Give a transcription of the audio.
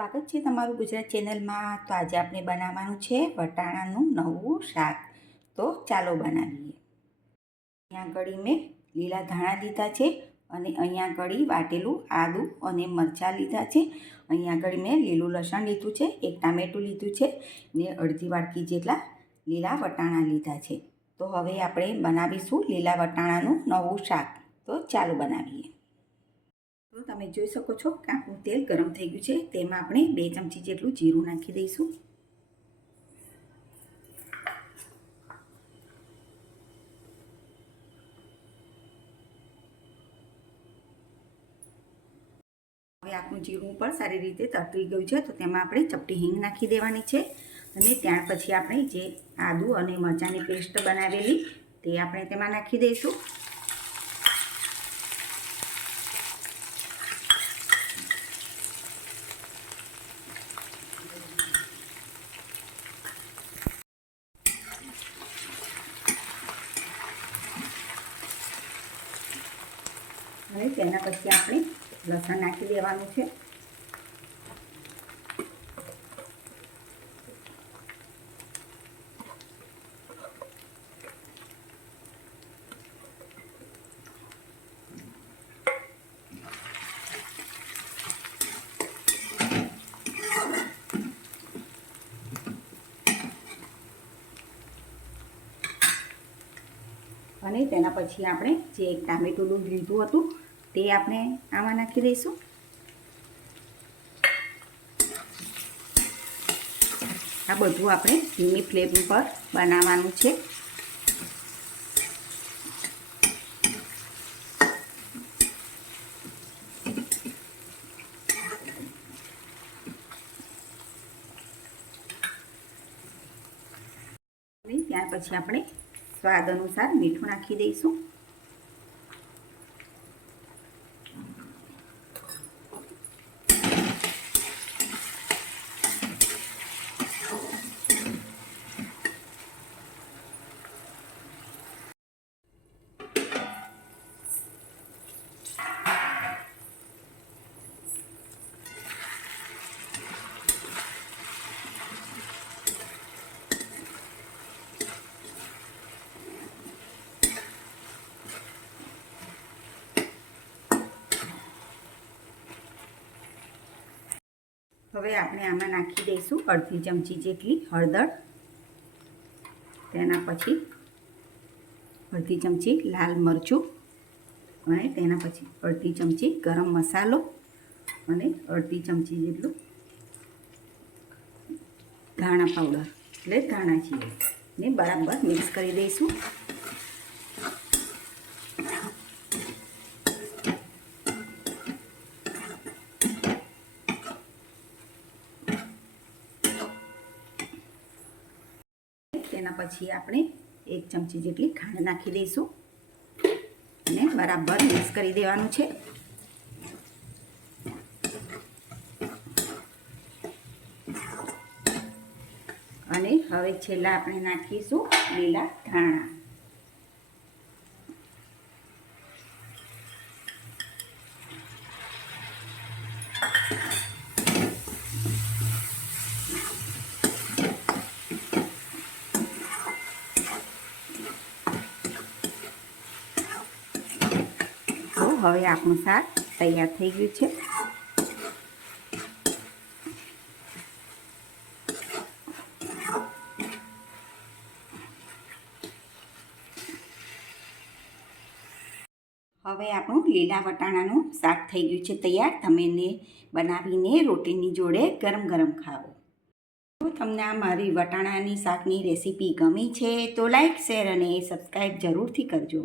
સ્વાગત છે તમારું ગુજરાત ચેનલમાં. તો આજે આપણે બનાવવાનું છે વટાણાનું નવું શાક. તો ચાલો બનાવીએ. અહીંયા ગળી મેં લીલા ધાણા લીધા છે અને અહીંયા ગળી વાટેલું આદું અને મરચાં લીધા છે. અહીંયા ગળી મેં લીલું લસણ લીધું છે, એક ટામેટું લીધું છે, ને અડધી વાટકી જેટલા લીલા વટાણા લીધા છે. તો હવે આપણે બનાવીશું લીલા વટાણાનું નવું શાક. તો ચાલો બનાવીએ. તો તમે જોઈ શકો છો કે આપણું તેલ ગરમ થઈ ગયું છે. તેમાં આપણે બે ચમચી જેટલું જીરું નાખી દઈશું. હવે આપણું જીરું પણ સારી રીતે તરતી ગયું છે, તો તેમાં આપણે ચપટી હિંગ નાખી દેવાની છે. અને ત્યાર પછી આપણે જે આદુ અને મરચાંની પેસ્ટ બનાવેલી, તે આપણે તેમાં નાખી દઈશું. હવે તેના પછી આપણે લસણ નાખી દેવાનું છે. અને તેના પછી આપણે જે એક ટામેટું દૂધ લીધું હતું તે આપણે આમાં નાખી દઈશું. આ બધું આપણે ધીમી ફ્લેમ પર બનાવવાનું છે. ત્યાર પછી આપણે સ્વાદ અનુસાર મીઠું નાખી દઈશું. હવે આપણે આમાં નાખી દઈશું અડધી ચમચી જેટલી હળદર. તેના પછી અડધી ચમચી લાલ મરચું અને તેના પછી અડધી ચમચી ગરમ મસાલો અને અડધી ચમચી જેટલું ધાણા પાવડર. એટલે ધાણા જીરું. ને બરાબર મિક્સ કરી દઈશું. તેના પછી આપણે એક ચમચી જેટલી ખાંડ નાખી દઈશું. અને બરાબર મિક્સ કરી દેવાનું છે. અને હવે છેલ્લા આપણે નાખીશું લીલા ધાણા તો હવે આપણું શાક તૈયાર થઈ ગયું છે. હવે આપણું લીલા વટાણાનું શાક થઈ ગયું છે તૈયાર. તમે એને બનાવીને રોટીની જોડે ગરમ ગરમ ખાઓ. જો તમને આ મારી વટાણાની શાકની રેસીપી ગમી છે તો લાઈક, શેર અને સબસ્ક્રાઈબ જરૂરથી કરજો.